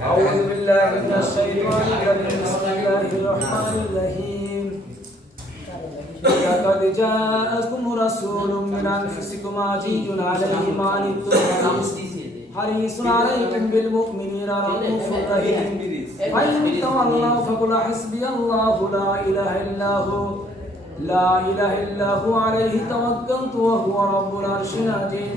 أعوذ بالله من الشيطان الرجيم. بسم الله الرحمن الرحيم. لقد جاءكم رسول من أنفسكم عزيز عليه ما عنتم حريص عليكم بالمؤمنين رؤوف رحيم. فإن تولوا فقل حسبي الله لا إله إلا هو. لا إله إلا هو. عليه توكلت وهو رب العرش العظيم.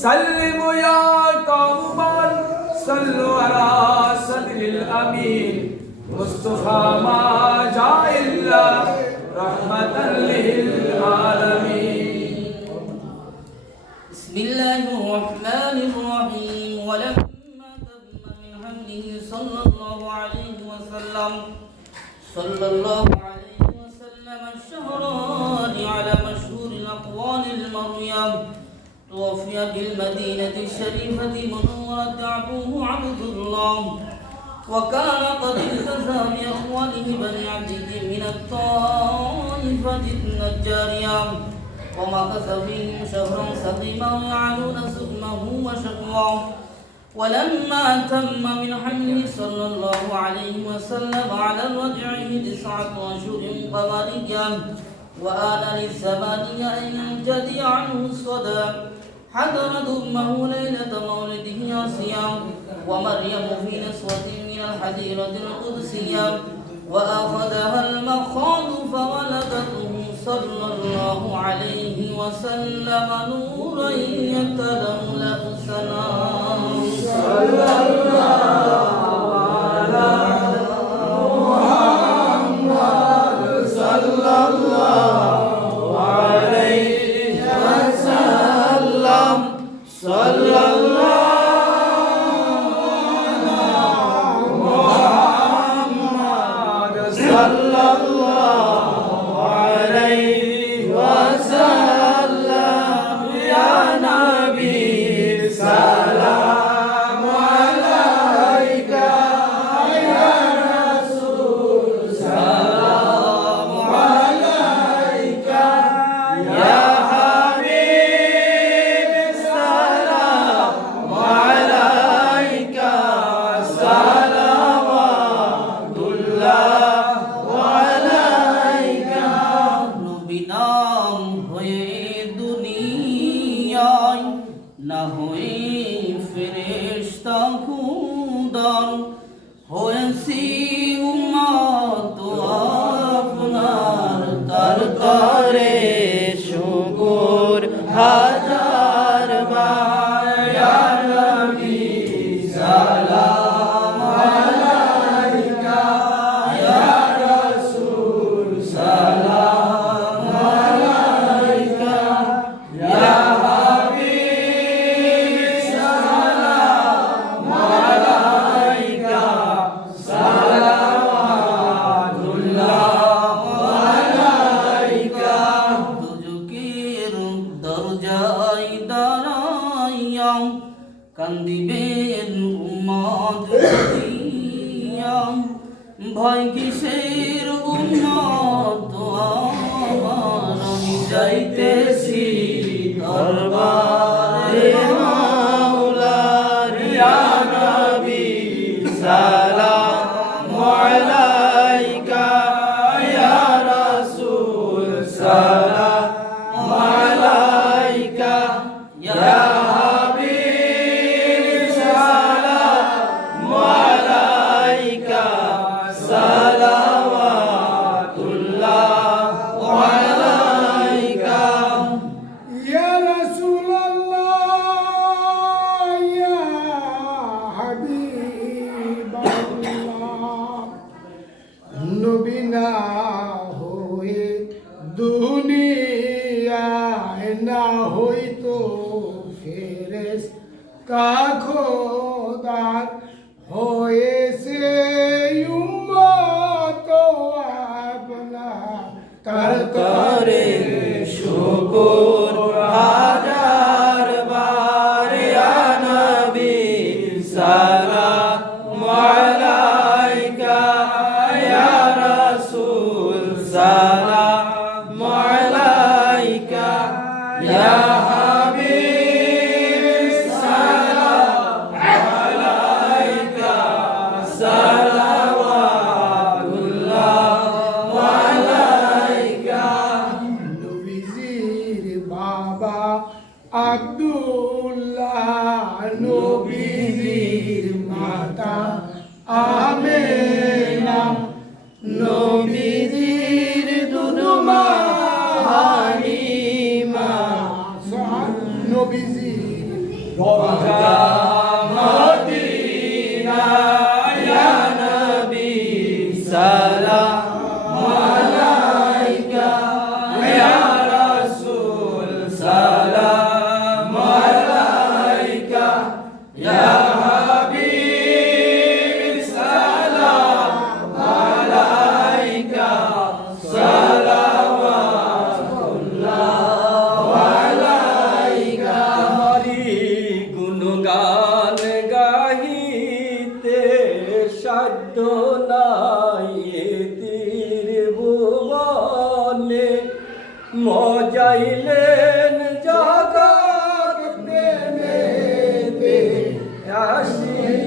سلموا يا قوم صلوا على صدر الأمين مصطفى ما جاء إلا رحمة للعالمين بسم الله الرحمن الرحيم ولما تم من حمده صلى الله عليه وسلم صلى الله عليه وسلم الشهران على مشهور الأقوال المريم. توفي بالمدينة الشريفة منورة عبوه عبد الله. وكان قد اختفى بأخواله بني عبد من الطائفة النجارية. ومكث فيهم شهرا سقيما يعلون سقمه وشقواه ولما تم من حمله صلى الله عليه وسلم على رجعه تسعة أشهر قمرية وآن للزمان أن ينجدي عنه الصدى. حضرت أمه ليلة مولده صيام ومريم في نسوة من الحديرة القدسية وأخذها المخاض فولدته صلى الله عليه وسلم نورا السلام صلى الله aceite. ইয়া সালাম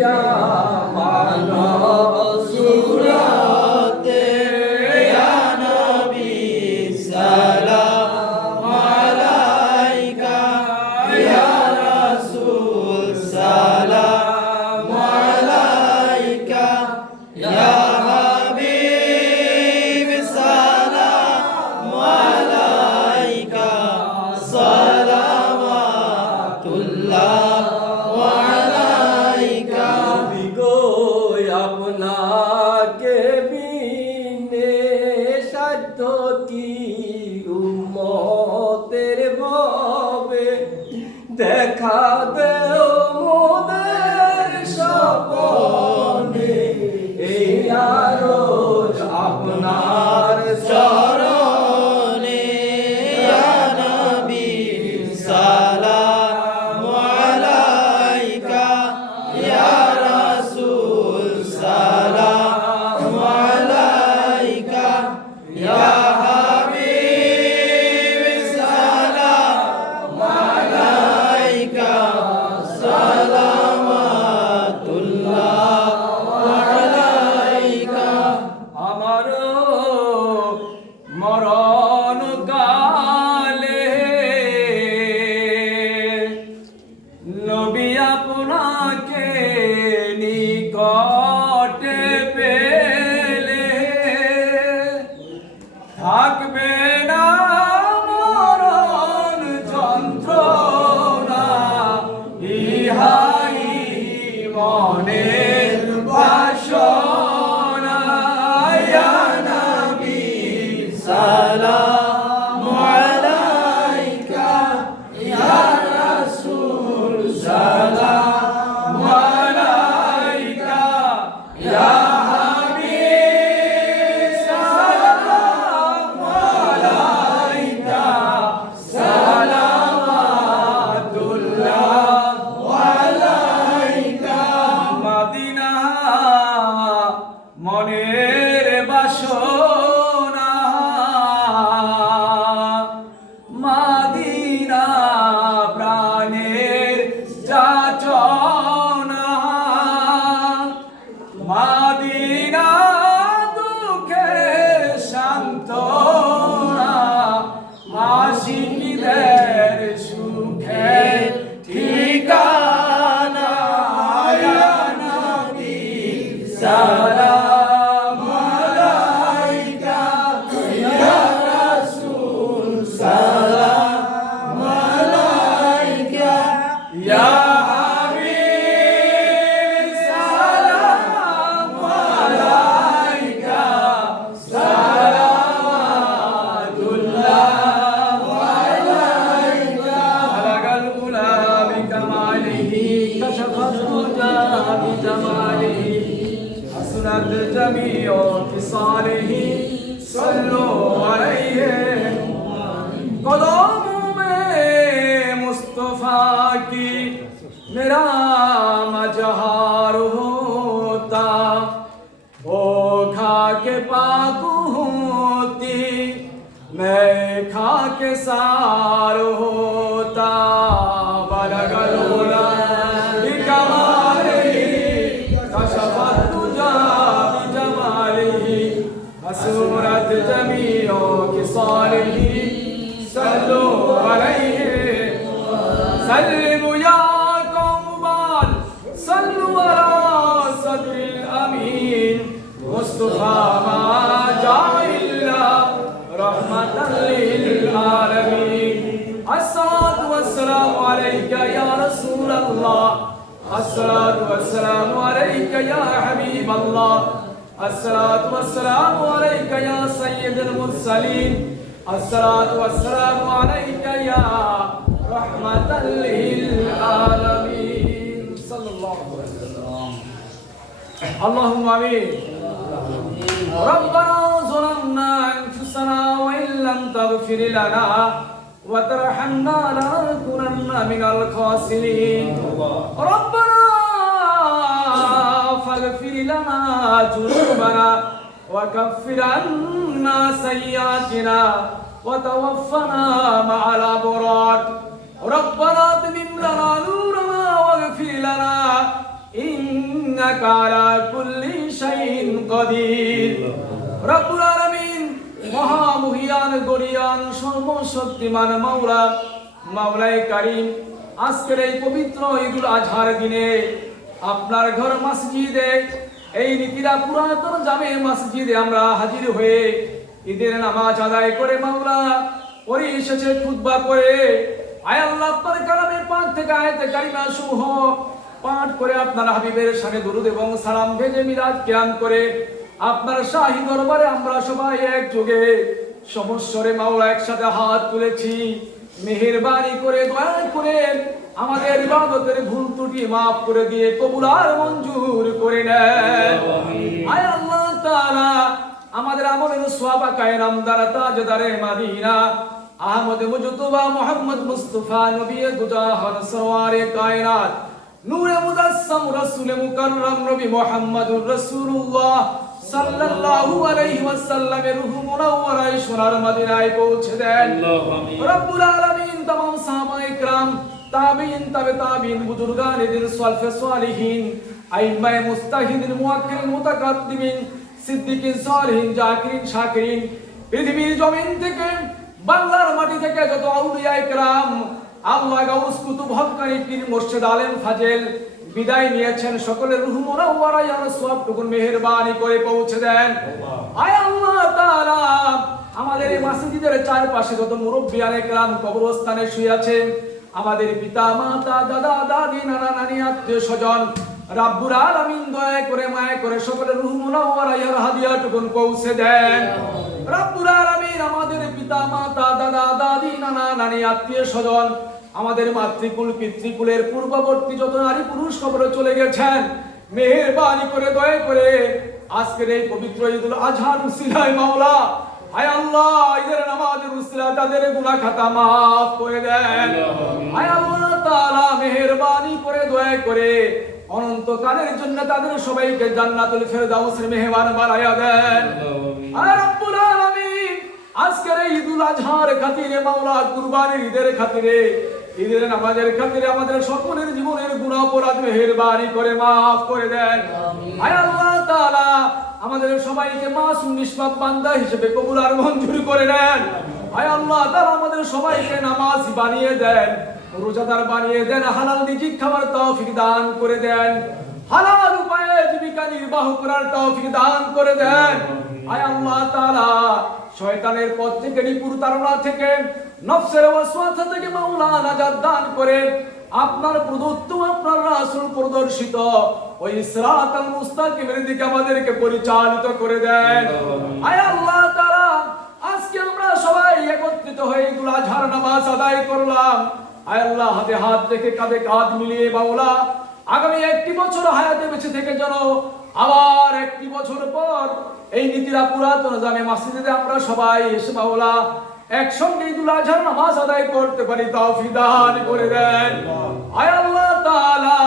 যাওয়া কি উম্মতের ভাবে দেখা দেয়। بجماله كشفتنا بجماله حسنت جميع خصاله صلوا عليه कदमों में मुस्तफ़ा की मेरा मजहार होता वो खा के पाक होती मैं खा के सार होता الصالحين صلوا عليه سلموا يا قوم صلوا على صدر الأمين مصطفى ما جاء إلا رحمة للعالمين الصلاة والسلام عليك يا رسول الله الصلاة والسلام عليك يا حبيب الله الصلاة والسلام عليك يا سيد المرسلين الصلاة والسلام عليك يا رحمة للعالمين صلى الله عليه وسلم اللهم آمين ربنا ظلمنا أنفسنا وإن لم تغفر لنا وترحمنا لنكونن من الخاسرين ربنا فاغفر لنا ذنوبنا وكفر عنا سيئاتنا وتوفنا مع الابرار ربنا اتمم لنا نورنا واغفر لنا إنك على كل شيء قدير رب العالمين মহামহিয়ান গরিয়ান সর্বশক্তিমান মাওলা মাওলাই কারিম আজকের এই পবিত্র ঈদুল আজহার দিনে আপনার ঘর মসজিদে, এই রীতিরা পুরাতন জামে মসজিদে আমরা হাজির হয়ে ঈদের নামাজ আদায় করে মামলা মাওলা পরিশেষে খুতবা করে। আয় আল্লাহ, আপনার কালামের পাক থেকে, আয়াতে কারিমা সমূহ পাঠ করে আপনার হাবিবের সামনে দুরুদ এবং সালাম ভেজে মিরাজ জ্ঞান করে আপনার শাহী দরবারে আমরা সবাই এক যুগে সমস্বরে মাওলা একসাথে হাত তুলেছি, মেহেরবানি করে, দয়া করে আমাদের ইবাদতের ভুল ত্রুটি মাফ করে দিয়ে কবুল আর মঞ্জুর করে নেন আয় আল্লাহ তাআলা আমাদের আমলের সোয়াবা কায়রাম দ্বারা তাজদারে আহমদ মুজতবা নবী কায়নাত। নূরে মুদাসসাম মুকাররম নবী মুহাম্মদুর রাসূলুল্লাহ সাল্লাল্লাহু আলাইহি ওয়াসাল্লামের রূহ মুনাওয়ারায় সোনার মদিনায় পৌঁছে দেন। রব্বুল আলামিন সাহাবায়ে তাবিইন তাবে তাবিইন বুজুর্গান দিন সালফে সালিহিন। আইম্মায়ে মুস্তাহিদিন মুআক্কিরিন মুতাকাদ্দিমিন সিদ্দিকিন সালিহিন জাকিরিন শাকিরিন। পৃথিবীর জমিন থেকে বাংলার মাটি থেকে যত আউলিয়া ইকরাম আল্লাহ গাউস কুতুব হক্কানি পীর মুর্শিদ আলেম ফাজেল বিদায় নিয়েছেন সকলের রুহ মুনাওয়ারা। ইয়া সব টুকুন মেহেরবানি করে পৌঁছে দেন। আয় আল্লাহ তাআলা আমাদের এই মসজিদের চারপাশে যত মুরব্বিয়ান একরাম কবরস্থানে শুয়ে আছেন আমাদের পিতা, মাতা, দাদা, দাদি, নানা, নানি, আত্মীয় স্বজন রাব্বুর আলামিন দয়া করে, মায়া করে সকলের রুহ মুনাওয়ারা ইয়া হাদিয়া টুকুন পৌঁছে দেন। রাব্বুল আলামিন আমাদের পিতা, মাতা, দাদা, দাদি, নানা, নানি, আত্মীয় স্বজন, আমাদের মাতৃকুল, পিতৃকুলের পূর্ববর্তী যত নারী পুরুষ কবরে চলে গেছেন, মেহেরবানি করে, দয়া করে আজকের এই পবিত্র ঈদুল আজহার উসিলায় মাওলা, হায় আল্লাহ, ঈদের উসিলা তাদের গুনাহ খাতা মাফ করে দেন। হায় আল্লাহ তাআলা মেহেরবানি করে দয়া করে অনন্তকালের জন্য তাদের সবাইকে জান্নাতুল ফেরদাউসের মেহমান বানায়া দেন। আর রব্বুল আলামিন আজকের এই ঈদুল আজহার খাতিরে মাওলা কুরবানির ঈদের খাতিরে ঈদের নামাজের খাতিরে আমাদের সকলের জীবনের গুনাহ অপরাধ মেহেরবানি করে মাফ করে দেন। আয় আল্লাহ তাআলা আমাদের সবাইকে মাসুম নিষ্পাপ বান্দা হিসেবে কবুল আর মঞ্জুর করে নেন। আয় আল্লাহ তাআলা আমাদের সবাইকে নামাজ বানিয়ে দেন, রোজাদার বানিয়ে দেন, হালাল রিজিক খাবার তৌফিক দান করে দেন, হালাল উপায়ে জীবিকা নির্বাহ করার তৌফিক দান করে দেন। আয় আল্লাহ তাআলা, শয়তানের পথ থেকে নিপুর তাড়না থেকে, নফসের ওয়াসওয়াসা থেকে মাওলা নাজাত দান করে, আপনার প্রদত্ত, আপনার রাসূল প্রদর্শিত, ওই সিরাতাল মুস্তাকিমের দিকে আমাদেরকে পরিচালিত করে দেন। আয় আল্লাহ তাআলা আজকে আমরা সবাই একত্রিত হয়ে আজহার নামাজ আদায় করলাম। আয় আল্লাহ, হাতে হাত রেখে কাঁধে কাঁধ মিলিয়ে বাউলা। আগামী একটি বছর হায়াতে বেঁচে থেকে যেন আবার একটি বছর পর এই নীতিরা পুরাতন জামে মসজিদে আমরা সবাই এসে বাউলা। একসঙ্গে ঈদুল আজহার নামাজ আদায় করতে পারি, তৌফিক দান করে দেন। আয় আল্লাহ তাআলা,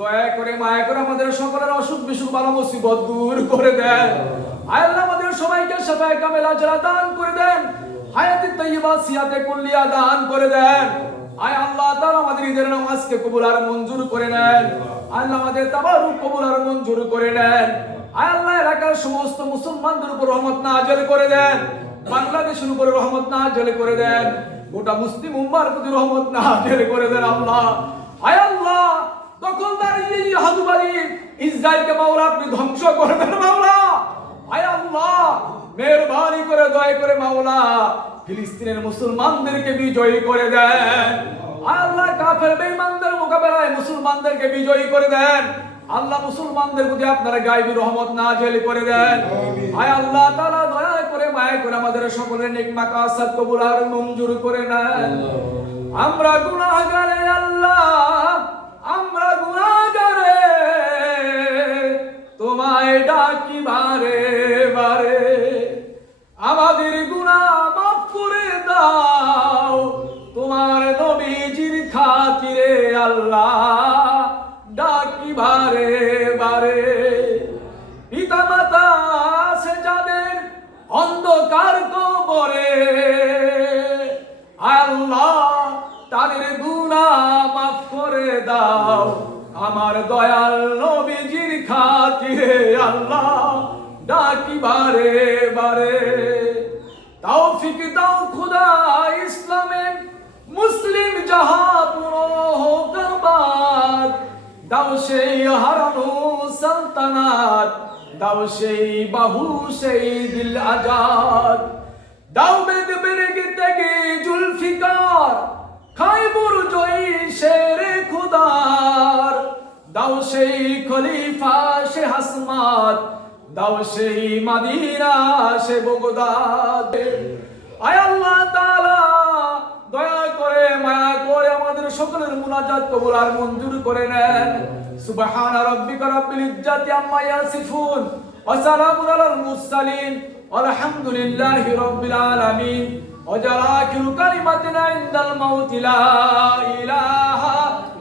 দয়া করে, মায়া করে আমাদের সকলের অসুখ বিসুখ বালা মুসিবত দূর করে দেন। আয় আল্লাহ আমাদের সবাইকে শাফায়ে কামেল আজরা দান করে দেন। হায়াতে তৈয়বা সিয়াতে কুল্লিয়া দান করে দেন। আয় আল্লাহ তাআলা আমাদের ঈদের নামাজকে কবুল আর মঞ্জুর করে নেন। আল্লাহ আমাদের তাবারুক কবুল আর মঞ্জুর করে নেন। আয় আল্লাহ এলাকার সমস্ত মুসলমানদের উপর রহমত নাযিল করে দেন। বাংলাদেশের উপর রহমত নাযিল করে দেন। গোটা মুসলিম উম্মার প্রতি রহমত নাযিল করে দেন আল্লাহ। আয় আল্লাহ, দখলদার এই হাদুবাড়ি ইসরায়েলকে মাওলা আপনি ধ্বংস করবেন মাওলা। মেহরবানি করে, দয়া করে মাওলা, ফিলিস্তিনের মুসলমানদেরকে বিজয়ী করে দেন। আল্লাহ কাফের বেঈমানদের মোকাবেলায় মুসলমানদেরকে বিজয়ী করে দেন। আল্লাহ মুসলমানদের প্রতি আপনারা রহমত করে দেন। আয় আল্লাহ দয়া করে, মায়া করে আমাদের সকলের নেক মাকাসাদ কবুল আর মঞ্জুর করে নেন। আমরা গুনাহগারে আল্লাহ, আমরা গুনাহগারে তোমায় ডাকি বারে। বারে আমাদের গুনাহ মাফ করে দাও। তোমার নবীজির খাতিরে আল্লাহ ডাকি বারে। বারে পিতা মাতা আছে যাদের অন্ধকার কবরে। আল্লাহ তাদের গুনাহ মাফ করে দাও। আমার দয়াল নবীজির খাতিরে আল্লাহ, ডাকি বারে বারে। তৌফিক দাও খুদা ইসলামে, মুসলিম যাহা পুরো হোক আবাদ দাও সেই হারানো সালতানাত, দাও সেই বাহু সেই দিল আজাদ। দাও বেদ বেরেগে দাও সেই খলিফা, সে হাসমাত। দাও সেই মাদিনা, সে বগদাদ। আয় আল্লাহ দয়া করে, মায়া করে আমাদের সকলের মুনাজাত কবুল আর মঞ্জুর করে নেন। সুবাহান রাব্বিকা রাব্বিল ইজ্জাতি আম্মা ইয়াসিফুন। ওয়া আলাল মুরসালিন। আলহামদুলিল্লাহি রাব্বিল আলামিন। ওয়া জালাকিরু কালিমাতিনা ইনদাল মাউতি লা ইলাহা